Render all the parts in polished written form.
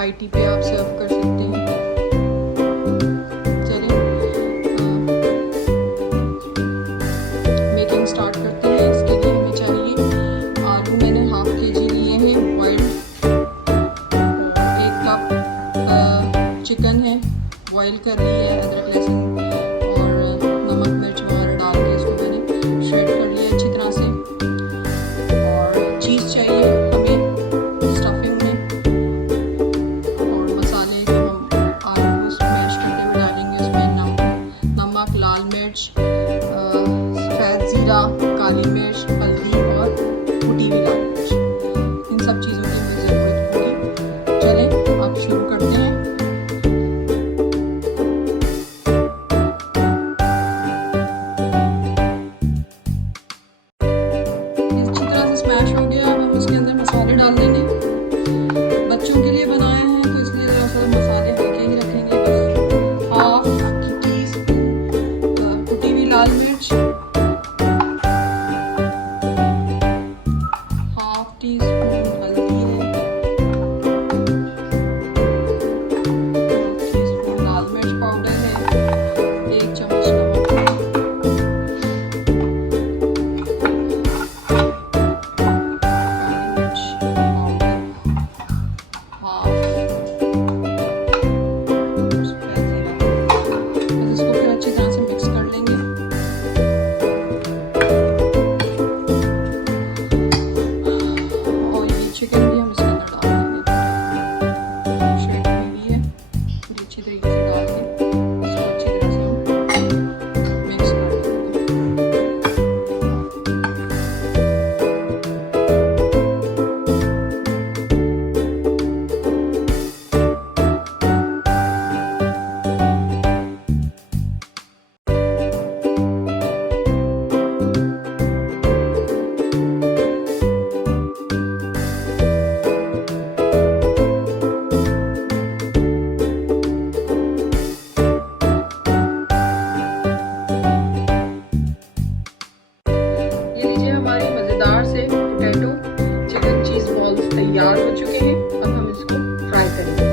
High tea पे आप सर्व कर सकते हैं। चलिए मेकिंग स्टार्ट करते हैं। इसके लिए हमें चाहिए आलू, मैंने हाफ kg लिए हैं बॉइल्ड, 1 कप चिकन है बॉईल कर ली है, अदरक लहसुन और नमक मिर्च वगैरह डाल के इसको मैंने श्रेड कर लिया अच्छी तरह से। और चीज़ चाहिए हमें स्टफिंग में, और मसाले जो हम आलू को स्मैश करते हुए डालेंगे उसमें नमक, लाल मिर्च, सफ़ेद ज़ीरा, काली मिर्च, हल्दी और कुटी हुई लाल मिर्च, इन सब चीज़ों की हमें ज़रूरत होगी। चलें अब शुरू करते हैं। अच्छी तरह से स्मैश हो गया। अब हम इसके अंदर मसाले डाल देंगे। बच्चों के लिए बनाए हैं तो इसलिए थोड़ा सा मसाले हल्के ही रखेंगे। बस हाफ टीस्पून कुटी हुई लाल मिर्च, हाफ टीस्पून हल्दी है, हाफ टीस्पून लाल मिर्च पाउडर है, 1 चम्मच नमक है, चिकन भी हम इसके अंदर डाल देंगे, श्रेड की हुई है, अच्छी तरीके से डाल के इसको अच्छी तरह से हम मिक्स कर देंगे। हमारी मज़ेदार से पोटैटो चिकन चीज़ बॉल्स तैयार हो चुके हैं। अब हम इसको फ्राई करेंगे।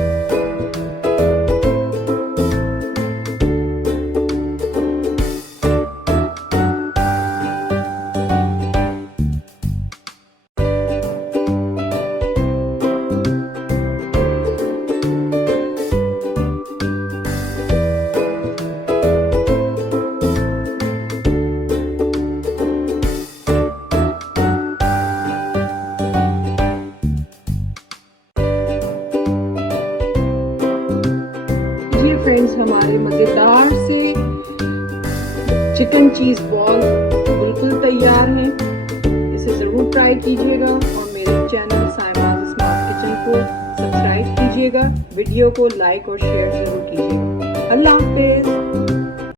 फ्रेंड्स, हमारे मज़ेदार से चिकन चीज़ बॉल बिल्कुल तैयार हैं। इसे ज़रूर ट्राई कीजिएगा और मेरे चैनल साइमाज स्मार्ट किचन को सब्सक्राइब कीजिएगा। वीडियो को लाइक और शेयर ज़रूर कीजिएगा। अल्लाह हाफ़िज़।